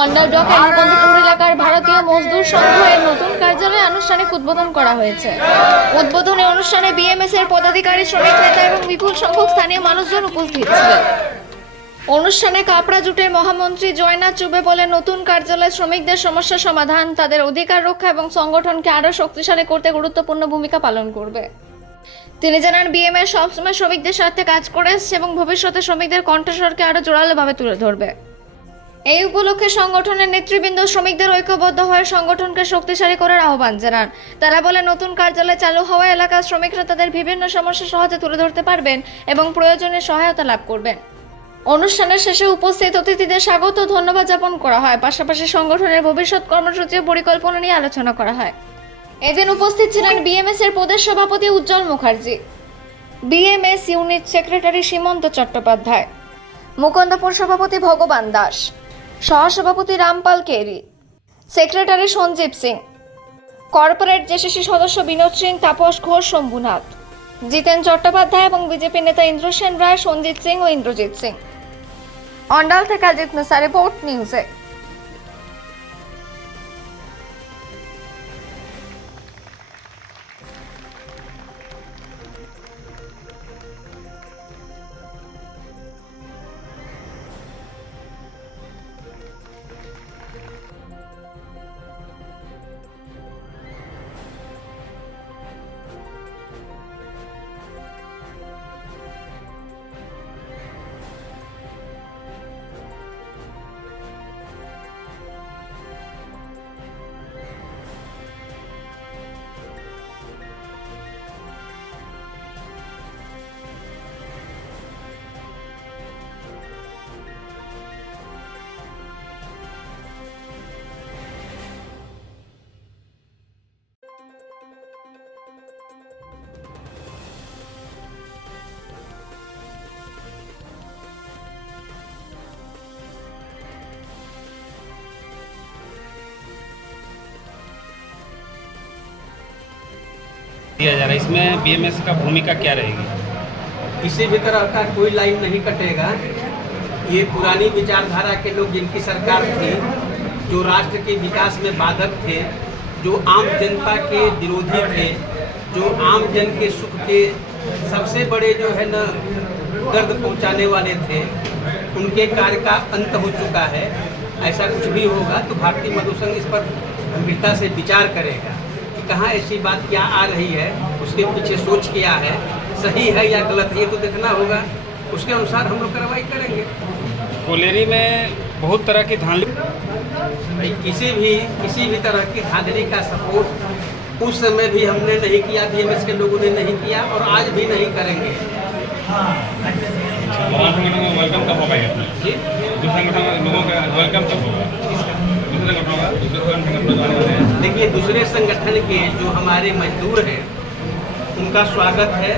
Andal block Mukundapur এলাকার ভারতীয় মজদুর সংঘের নতুন কার্যালয় আনুষ্ঠানিক উদ্বোধন করা হয়েছে। উদ্বোধনী অনুষ্ঠানে বিএমএস এর পদাধিকারী, শ্রমিক নেতা এবং বিপুল সংখ্যক স্থানীয় মানুষজন উপস্থিত ছিলেন। অনুষ্ঠানে কাপড়া জুটের মহামন্ত্রী জয়নাথ চুবে বলেন, নতুন কার্যালয় শ্রমিকদের সমস্যা সমাধান, তাদের অধিকার রক্ষা এবং সংগঠনকে আরও শক্তিশালী করতে গুরুত্বপূর্ণ ভূমিকা পালন করবে। তিনি জানান, বিএমএস সবসময় শ্রমিকদের স্বার্থে কাজ করে এসেছে এবং ভবিষ্যতে শ্রমিকদের কণ্ঠস্বরকে আরও জোরালোভাবে তুলে ধরবে। এই উপলক্ষে সংগঠনের নেতৃবৃন্দ শ্রমিকদের ঐক্যবদ্ধ হয়ে সংগঠনকে শক্তিশালী করার আহ্বান জানান। তারা বলে, নতুন কার্যালয় চালু হওয়া এলাকার শ্রমিকরা তাদের বিভিন্ন সমস্যা সহজে তুলে ধরতে পারবেন এবং প্রয়োজনে সহায়তা লাভ করবেন। অনুষ্ঠানের শেষে উপস্থিত অতিথিদের স্বাগত ও ধন্যবাদ জ্ঞাপন করা হয়। পাশাপাশি সংগঠনের ভবিষ্যৎ কর্মসূচি ও পরিকল্পনা নিয়ে আলোচনা করা হয়। এদিন উপস্থিত ছিলেন বিএমএস এর প্রদেশ সভাপতি Ujjwal Mukherjee, BMS unit secretary Simanta Chattopadhyay, Mukundapur সভাপতি ভগবান দাস, সহসভাপতি Rampal Keri, secretary Sanjeev Singh, corporate JCC সদস্য বিনোদ সিং, তাপস ঘোষ, শম্ভুনাথ, জিতেন চট্টোপাধ্যায় এবং বিজেপি নেতা ইন্দ্রসেন রায়, সঞ্জিত সিং ও ইন্দ্রজিৎ সিং। অন্ডাল থেকে অজিত মিশ্রা, রিপোর্ট নিউজে। दिया जा रहा है, इसमें बीएमएस का भूमिका क्या रहेगी? किसी भी तरह का कोई लाइन नहीं कटेगा। ये पुरानी विचारधारा के लोग जिनकी सरकार थी, जो राष्ट्र के विकास में बाधक थे, जो आम जनता के विरोधी थे, जो आम जन के सुख के सबसे बड़े जो है न दर्द पहुंचाने वाले थे, उनके कार्य का अंत हो चुका है। ऐसा कुछ भी होगा तो भारतीय मजदूर संघ इस पर गंभीरता से विचार करेगा कि कहाँ ऐसी बात क्या आ रही है, उसके पीछे सोच क्या है, सही है या गलत है, ये तो देखना होगा। उसके अनुसार हम लोग कार्रवाई करेंगे। कोलेरी में बहुत तरह की धांधली, भाई किसी भी तरह की धांधली का सपोर्ट उस समय भी हमने नहीं किया, बीएमएस के लोगों ने नहीं किया और आज भी नहीं करेंगे। वेलकम कब होगा ये? जी, दूसरे संगठन लोगों का वेलकम कब होगा? दूसरे संगठन देखिए, दूसरे संगठन के जो हमारे मजदूर हैं उनका स्वागत है,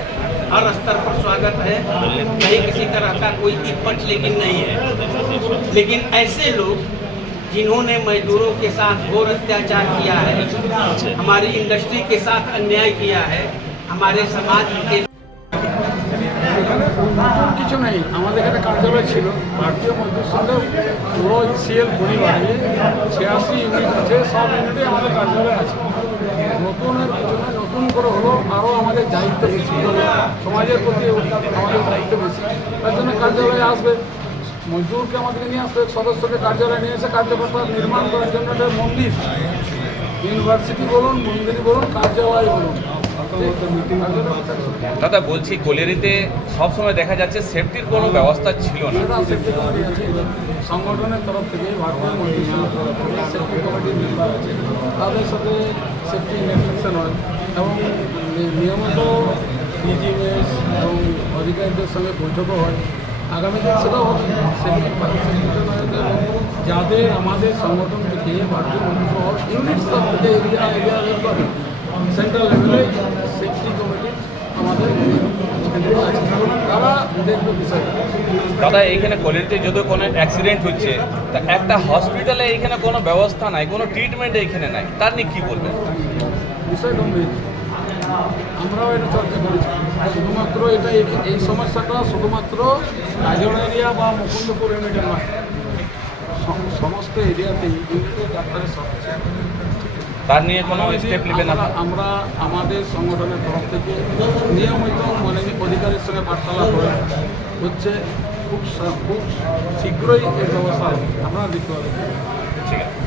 हर स्तर पर स्वागत है, कहीं किसी तरह का कोई इक्पट लेकिन नहीं है। लेकिन ऐसे लोग जिन्होंने मजदूरों के साथ घोर अत्याचार किया है, हमारी इंडस्ट्री के साथ अन्याय किया है, हमारे समाज के কিছু নেই। আমাদের এখানে কার্যালয় ছিল ভারতীয় মজদুর সংঘের পুরো সিএল পরিবারে 86 ইউনিট আছে, সব ইউনিটে আমাদের কার্যালয় আছে। নতুনের পিছনে নতুন করে হলো আরও আমাদের দায়িত্ব বেশি, সমাজের প্রতি আমাদের দায়িত্ব বেশি, তার জন্য কার্যালয়ে আসবে, মজদুরকে আমাদেরকে নিয়ে আসবে, সদস্যকে কার্যালয়ে নিয়ে এসে কার্যকর্তা নির্মাণ করার জন্য একটা মন্দির, ইউনিভার্সিটি বলুন, মন্দির বলুন, কার্যালয় বলুন। দাদা বলছি, কোলেরিতে সবসময় দেখা যাচ্ছে সেফটির কোনো ব্যবস্থা ছিল না। সেটা সেফটি কমিটি আছে সংগঠনের তরফ থেকে, ভারতীয় মজদুর সংঘের তরফ থেকে সেফটি কমিটির মেম্বার আছে, তাদের সাথে সেফটি ইনস্ট্রাকশন হয় এবং নিয়মিত ডিজিএস এবং অধিকারীদের সঙ্গে বৈঠকও হয়। আগামী দিন সেটাও হবে। সেফটি এবং যাদের আমাদের সংগঠন থেকে ভারতীয় মজদুর ইউনিট স্তর থেকে এরিয়া করে সেন্ট্রাল লেভেলে সেফটি কমিটি আমাদের আছে, তারা দেখবে বিষয়টা। দাদা এইখানে কোলেরিতে যদি কোনো অ্যাক্সিডেন্ট হচ্ছে, তা একটা হসপিটালে এইখানে কোনো ব্যবস্থা নাই, কোনো ট্রিটমেন্ট এইখানে নাই, তার নিয়ে কী বলবেন? বিষয় গম্ভীর। আমরাও এটা চর্চা করেছি। শুধুমাত্র এটা এই সমস্যাটা শুধুমাত্র রায়গড় এরিয়া বা মুকুন্দপুর ইউনিটের নয়, সমস্ত এরিয়াতেই ইউনিটের ডাক্তারের সমস্যা। তার নিয়ে কোনো স্টেপ নেবেন আপনারা? আমরা আমাদের সংগঠনের তরফ থেকে নিয়মিত মানে অধিকারীর সঙ্গে বার্তালাপ হচ্ছে, খুব শীঘ্রই এর ব্যবস্থা হবে, আপনারা দেখতে পাবেন। ঠিক আছে।